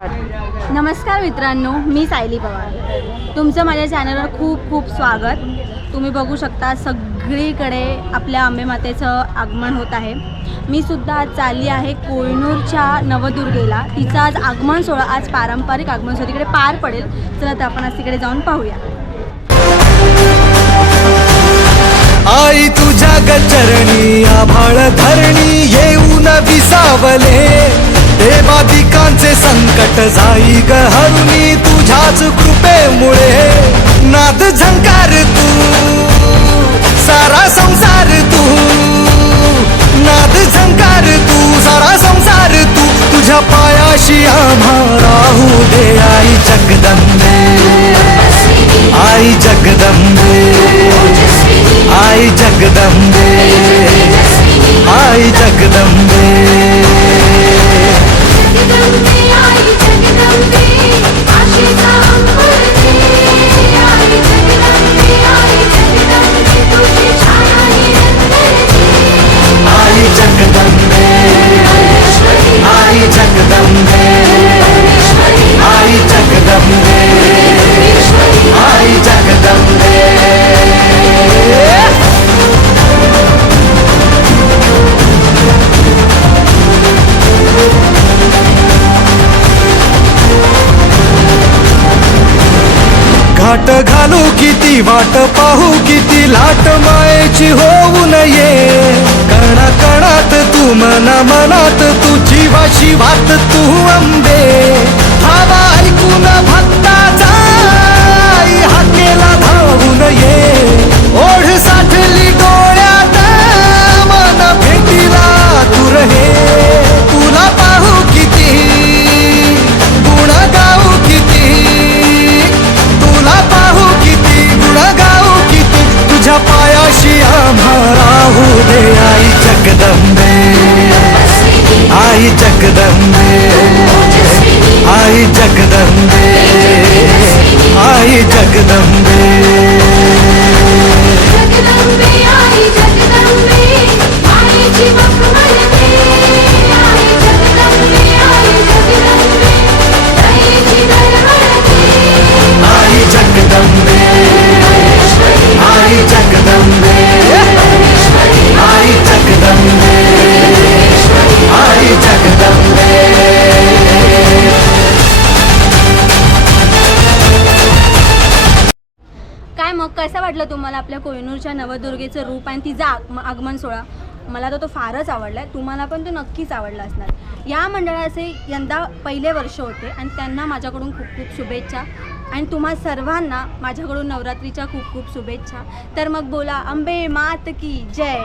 नमस्कार मित्रांनो, मी सायली पवार. तुमचं माझ्या चॅनलवर खूप खूप स्वागत. तुम्ही बघू शकता सगळीकडे आपल्या अंबे मातेचं आगमन होत आहे. मी सुद्धा आज चालली आहे कोयनूरच्या नवदुर्गेला. तिचा आज आगमन सोहळा, आज पारंपरिक आगमन सोहळा तिकडे पार पडेल. चला तर आपण आज तिकडे जाऊन पाहूया. आई तुझ्या गचरणी आभाळ धरणी येऊन विसावले, देवादिकांचे संकट जाई ग हरुणी तुझ्याच कृपेमुळे. नाद झंकार तू सारा संसार तू, नाद झंकार तू सारा संसार तू, तुझ्या पायाशी आम्हा राहू दे. आई जगदंबे, आई जगदंबे, आई जगदंबे, आई जगदंबे. आई जगदंबे, आई जगदंबे, आई जगदंबे, आई जगदंबे. घाट घालू किती वाट पाहू किती लाट मायेची होऊ नये. कणा कणात तू मना मनात तू जीवा शिवात तू अंबे. हवा ऐकून भक्ताचा आई हाकेला धावू नये. ओढ साठली डोळ्यात मन भेटीला तू रहे. तुला पाहू किती गुण गाऊ किती, तुला पाहू किती गुण गाऊ किती, तुझ्या पायाशी आम्हा राहू दे. आई जगदंबे, आई जगदंबे, आई जगदंबे, आई जगदंबे. आई जगदंबे, आई जगदंबे, आई जगदंबे, आई जगदंबे. काय मग कसं वाटलं तुम्हाला आपल्या कोयनूरच्या नवदुर्गेचं रूप आणि तिचा आगमन सोहळा? मला तर तो फारच आवडला आहे. तुम्हाला पण तो नक्कीच आवडला असणार. या मंडळाचे यंदा पहिले वर्ष होते आणि त्यांना माझ्याकडून खूप खूप शुभेच्छा आणि तुम्हा सर्वांना माझ्याकडून नवरात्रीच्या खूप खूप शुभेच्छा. तर मग बोला अंबे मात की जय.